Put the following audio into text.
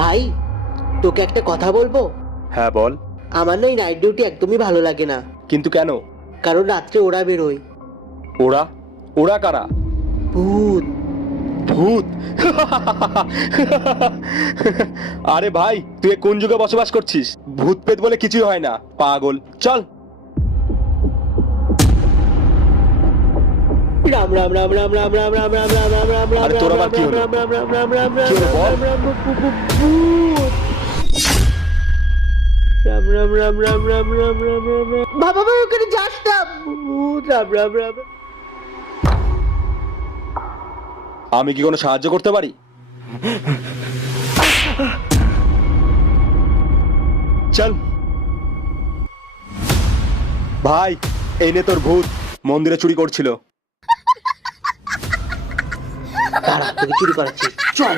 ভাই, তোকে একটা কথা বলবো? হ্যাঁ বল। আমার না এই নাইট ডিউটি একদমই ভালো লাগে না। কিন্তু কেন? কারণ রাত্রে ওরা বেরোয়। ওরা? ওরা কারা? ভূত। ভূত? আরে ভাই, তুই কোন যুগে বসবাস করছিস? ভূত পেত বলে কিছুই হয় না, পাগল। চল। রাম রাম রাম রাম রাম রাম রাম রাম রাম রাম রাম রাম আরে তোর আবার কি হলো? রাম রাম রাম রাম রাম রাম কি হলো বল? ভূত। রাম রাম রাম রাম রাম রাম রাম রাম রাম। বাবা ভাই ওখানে যাস না, ভূত। রাম রাম রাম। আমি কি কোনো সাহায্য করতে পারি? চল ভাই, এই নে তোর ভূত। মন্দিরে চুরি করছিল। তারা তোকে চুরি করাচ্ছি, চল।